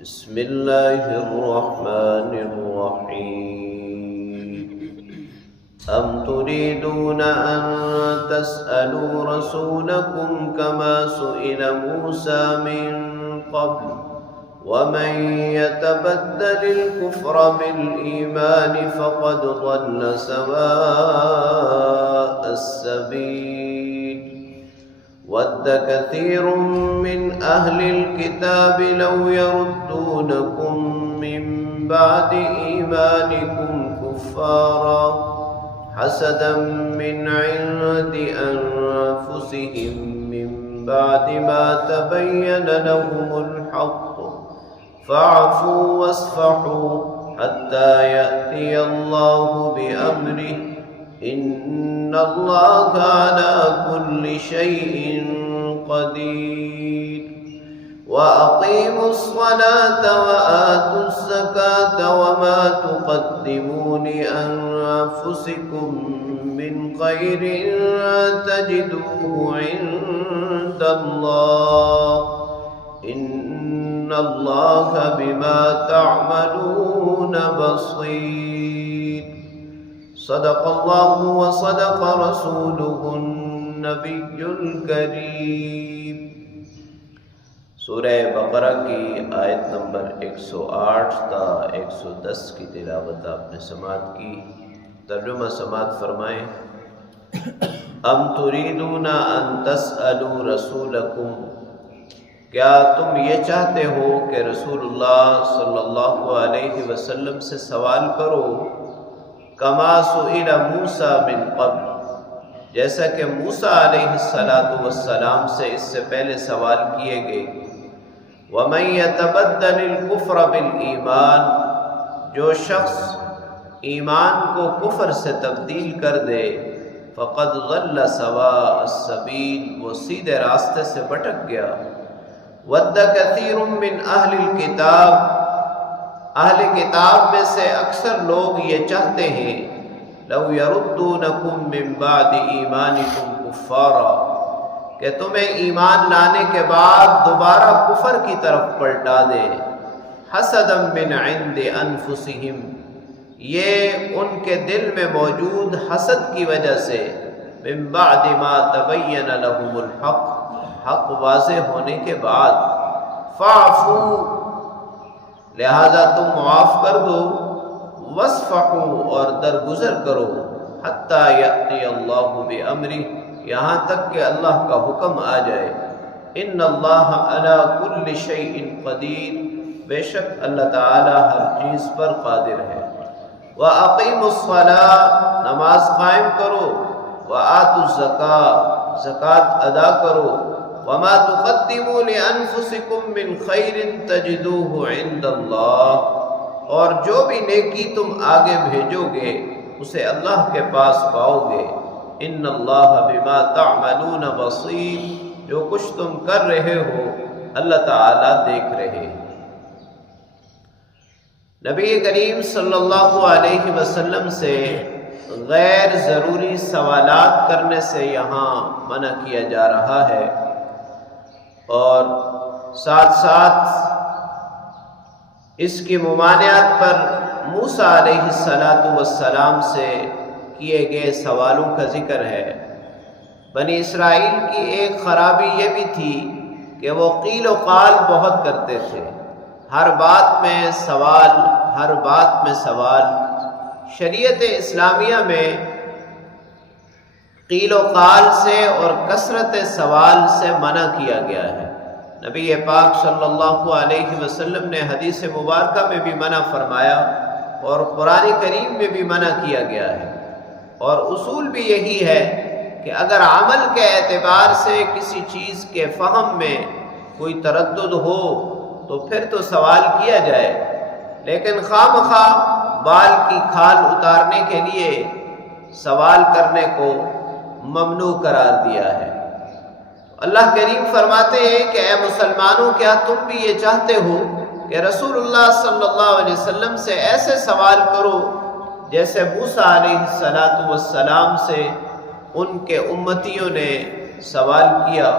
بسم الله الرحمن الرحيم أم تريدون أن تسألوا رسولكم كما سئل موسى من قبل ومن يتبدل الكفر بالإيمان فقد ضل سواء السبيل ود كثير من أهل الكتاب لو يردونكم من بعد إيمانكم كفارا حسدا من عند أنفسهم من بعد ما تبين لهم الحق فاعفوا واصفحوا حتى يأتي الله بأمره إن الله على كل شيء قدير وأقيموا الصلاة وآتوا الزكاة وما تقدموا لأنفسكم من خير تجدوه عند الله إن الله بما تعملون بصير صدق الله وصدق رسوله النبي الكريم۔ سورہ بقرہ کی آیت نمبر 108 تا 110 کی تلاوت آپ نے سماعت کی۔ ترجمہ سماعت فرمائیں۔ ام تريدون ان تسألوا رسولکم، کیا تم یہ چاہتے ہو کہ رسول اللہ صلی اللہ علیہ وسلم سے سوال کرو، کما سئل موسیٰ من قبل، جیسا کہ موسیٰ علیہ السلام سے اس سے پہلے سوال کیے گئے، وَمَن يَتَبَدَّلِ الْكُفْرَ بِالْإِيمَانِ، جو شخص ایمان کو کفر سے تبدیل کر دے، فَقَدْ ضَلَّ سَوَاءَ السَّبِيلِ، وہ سیدھے راستے سے بھٹک گیا۔ وَدَّ كَثِيرٌ مِّنْ أَهْلِ الْكِتَابِ، اہل کتاب میں سے اکثر لوگ یہ چاہتے ہیں، لَوْ يَرُدُّونَكُم مِّن بَعْدِ إِيمَانِكُمْ كُفَّارًا، کہ تمہیں ایمان لانے کے بعد دوبارہ کفر کی طرف پلٹا دے، حسدا من عند انفسہم، یہ ان کے دل میں موجود حسد کی وجہ سے، من بعد ما تبین لہم الحق، حق واضح ہونے کے بعد، فاعفوا، لہذا تم معاف کر دو، واصفحوا، اور درگزر کرو، حتی یأتی اللہ بامرہ، یہاں تک کہ اللہ کا حکم آ جائے، ان اللہ علی کل شیء قدیر، بے شک اللہ تعالی ہر چیز پر قادر ہے۔ وَأَقِيمُوا الصَّلَاةَ، نماز قائم کرو، وَآتُوا الزَّكَاةَ، زکوٰۃ ادا کرو، وَمَا تُقَدِّمُوا لِأَنفُسِكُم مِّن خَيْرٍ تَجِدُوهُ عِندَ اللَّهِ، اور جو بھی نیکی تم آگے بھیجو گے اسے اللہ کے پاس پاؤ گے، ان اللہ بما تعملون بصیر، جو کچھ تم کر رہے ہو اللہ تعالیٰ دیکھ رہے ہیں۔ نبی کریم صلی اللہ علیہ وسلم سے غیر ضروری سوالات کرنے سے یہاں منع کیا جا رہا ہے، اور ساتھ ساتھ اس کی ممانعت پر موسیٰ علیہ السلام سے کیے گئے سوالوں کا ذکر ہے۔ بنی اسرائیل کی ایک خرابی یہ بھی تھی کہ وہ قیل و قال بہت کرتے تھے، ہر بات میں سوال، ہر بات میں سوال۔ شریعت اسلامیہ میں قیل و قال سے اور کثرت سوال سے منع کیا گیا ہے۔ نبی پاک صلی اللہ علیہ وسلم نے حدیث مبارکہ میں بھی منع فرمایا، اور قرآن کریم میں بھی منع کیا گیا ہے، اور اصول بھی یہی ہے کہ اگر عمل کے اعتبار سے کسی چیز کے فہم میں کوئی تردد ہو تو پھر تو سوال کیا جائے، لیکن خواہ مخواہ بال کی کھال اتارنے کے لیے سوال کرنے کو ممنوع قرار دیا ہے۔ اللہ کریم فرماتے ہیں کہ اے مسلمانوں، کیا تم بھی یہ چاہتے ہو کہ رسول اللہ صلی اللہ علیہ وسلم سے ایسے سوال کرو جیسے موسیٰ علیہ السلام سے ان کے امتیوں نے سوال کیا؟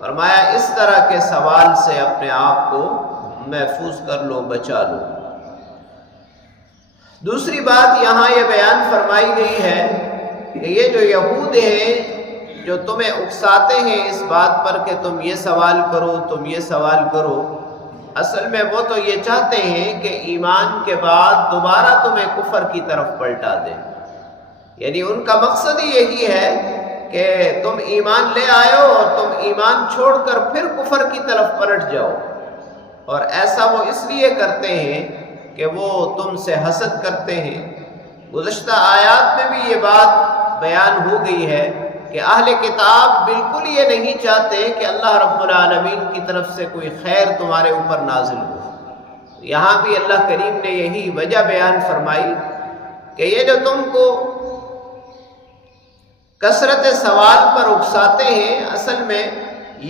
فرمایا اس طرح کے سوال سے اپنے آپ کو محفوظ کر لو، بچا لو۔ دوسری بات یہاں یہ بیان فرمائی گئی ہے کہ یہ جو یہود ہیں جو تمہیں اکساتے ہیں اس بات پر کہ تم یہ سوال کرو، تم یہ سوال کرو، اصل میں وہ تو یہ چاہتے ہیں کہ ایمان کے بعد دوبارہ تمہیں کفر کی طرف پلٹا دیں۔ یعنی ان کا مقصد ہی یہی ہے کہ تم ایمان لے آئے ہو اور تم ایمان چھوڑ کر پھر کفر کی طرف پلٹ جاؤ، اور ایسا وہ اس لیے کرتے ہیں کہ وہ تم سے حسد کرتے ہیں۔ گزشتہ آیات میں بھی یہ بات بیان ہو گئی ہے کہ اہل کتاب بالکل یہ نہیں چاہتے کہ اللہ رب العالمین کی طرف سے کوئی خیر تمہارے اوپر نازل ہو۔ یہاں بھی اللہ کریم نے یہی وجہ بیان فرمائی کہ یہ جو تم کو کثرت سوال پر اکساتے ہیں، اصل میں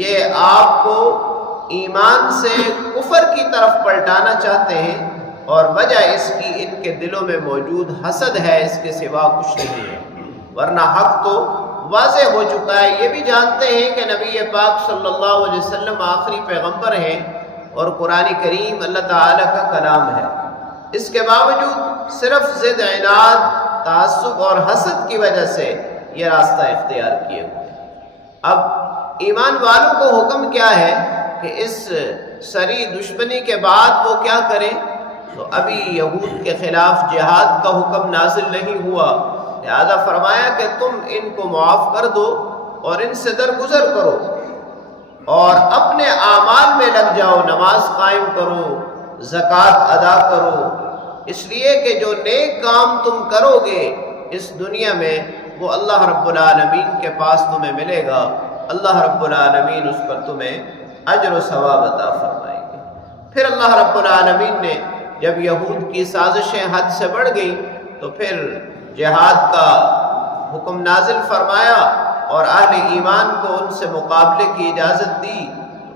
یہ آپ کو ایمان سے کفر کی طرف پلٹانا چاہتے ہیں، اور وجہ اس کی ان کے دلوں میں موجود حسد ہے، اس کے سوا کچھ نہیں ہے۔ ورنہ حق تو واضح ہو چکا ہے، یہ بھی جانتے ہیں کہ نبی پاک صلی اللہ علیہ وسلم آخری پیغمبر ہیں اور قرآن کریم اللہ تعالیٰ کا کلام ہے۔ اس کے باوجود صرف ضد، عناد، تعصب اور حسد کی وجہ سے یہ راستہ اختیار کیے ہوئے۔ اب ایمان والوں کو حکم کیا ہے کہ اس سری دشمنی کے بعد وہ کیا کریں؟ تو ابھی یہود کے خلاف جہاد کا حکم نازل نہیں ہوا، لہذا فرمایا کہ تم ان کو معاف کر دو اور ان سے درگزر کرو اور اپنے اعمال میں لگ جاؤ، نماز قائم کرو، زکوٰۃ ادا کرو، اس لیے کہ جو نیک کام تم کرو گے اس دنیا میں وہ اللہ رب العالمین کے پاس تمہیں ملے گا، اللہ رب العالمین اس پر تمہیں اجر و ثواب عطا فرمائیں گے۔ پھر اللہ رب العالمین نے جب یہود کی سازشیں حد سے بڑھ گئیں تو پھر جہاد کا حکم نازل فرمایا اور اہل ایمان کو ان سے مقابلے کی اجازت دی۔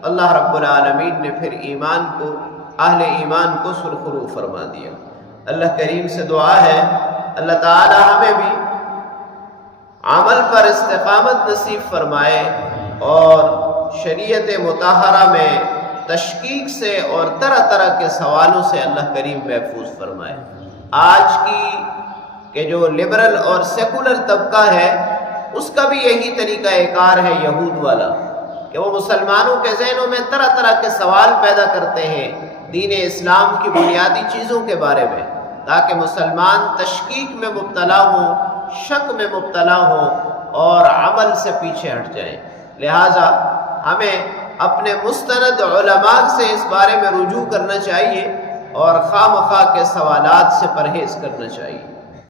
اللہ رب العالمین نے پھر ایمان کو، اہل ایمان کو سرخرو فرما دیا۔ اللہ کریم سے دعا ہے اللہ تعالی ہمیں بھی عمل پر استقامت نصیب فرمائے اور شریعت مطہرہ میں تشکیک سے اور طرح طرح کے سوالوں سے اللہ کریم محفوظ فرمائے۔ آج کی کہ جو لبرل اور سیکولر طبقہ ہے اس کا بھی یہی طریقہ کار ہے یہود والا، کہ وہ مسلمانوں کے ذہنوں میں طرح طرح کے سوال پیدا کرتے ہیں دین اسلام کی بنیادی چیزوں کے بارے میں، تاکہ مسلمان تشکیک میں مبتلا ہوں، شک میں مبتلا ہوں اور عمل سے پیچھے ہٹ جائیں۔ لہٰذا ہمیں اپنے مستند علماء سے اس بارے میں رجوع کرنا چاہیے اور خواہ مخواہ کے سوالات سے پرہیز کرنا چاہیے۔